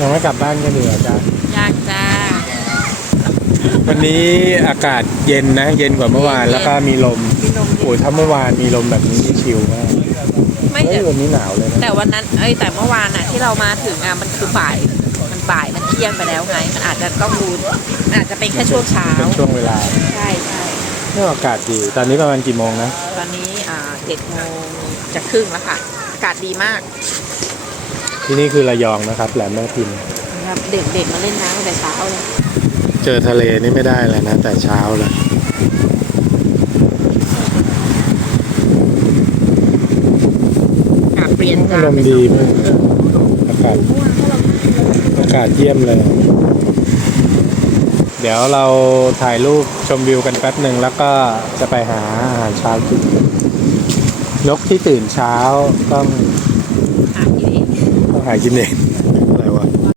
ยังไม่กลับบ้านกันเหนือจ้ะยากจ้าวันนี้อากาศเย็นนะ เย็นกว่าเมื่อวานเย็นแล้วก็มีลมมีลมโอ้ยถ้าเมื่อวานมีลมแบบนี้นี่ชิลมากไม่เฮ้เดี๋ยยววันนี้หนาวเลยนะแต่วันนั้นเอ้ยแต่เมื่อวานอะที่เรามาถึงอะมันคือบ่าย มันบ่ายมันเที่ยงไปแล้วไง มันอาจจะต้องดูมันอาจจะเป็นแค่ช่วงเช้าเป็นช่วงเวลาใช่ใช่เนี่ยอากาศดี ตอนนี้ประมาณกี่โมงนะตอนนี้อ่าเจ็ดโมงจะครึ่งแล้วค่ะอากาศดีมาก ที่นี่คือระยองนะครับ แหลมแม่พิมพ์นะครับเด็กๆมาเล่นน้ำตั้งแต่เช้าเลยเจอทะเลนี่ไม่ได้แล้วนะ แต่เช้าเลยอากาศเปลี่ยนอารมณ์ดีมากอากาศอากาศเยี่ยมเลย เดี๋ยวเราถ่ายรูปชมวิวกันแป๊บหนึ่งแล้วก็จะไปหาอาหารเช้ากิน นกที่ตื่นเช้าต้องหาที่เอง ต้องหากินเอง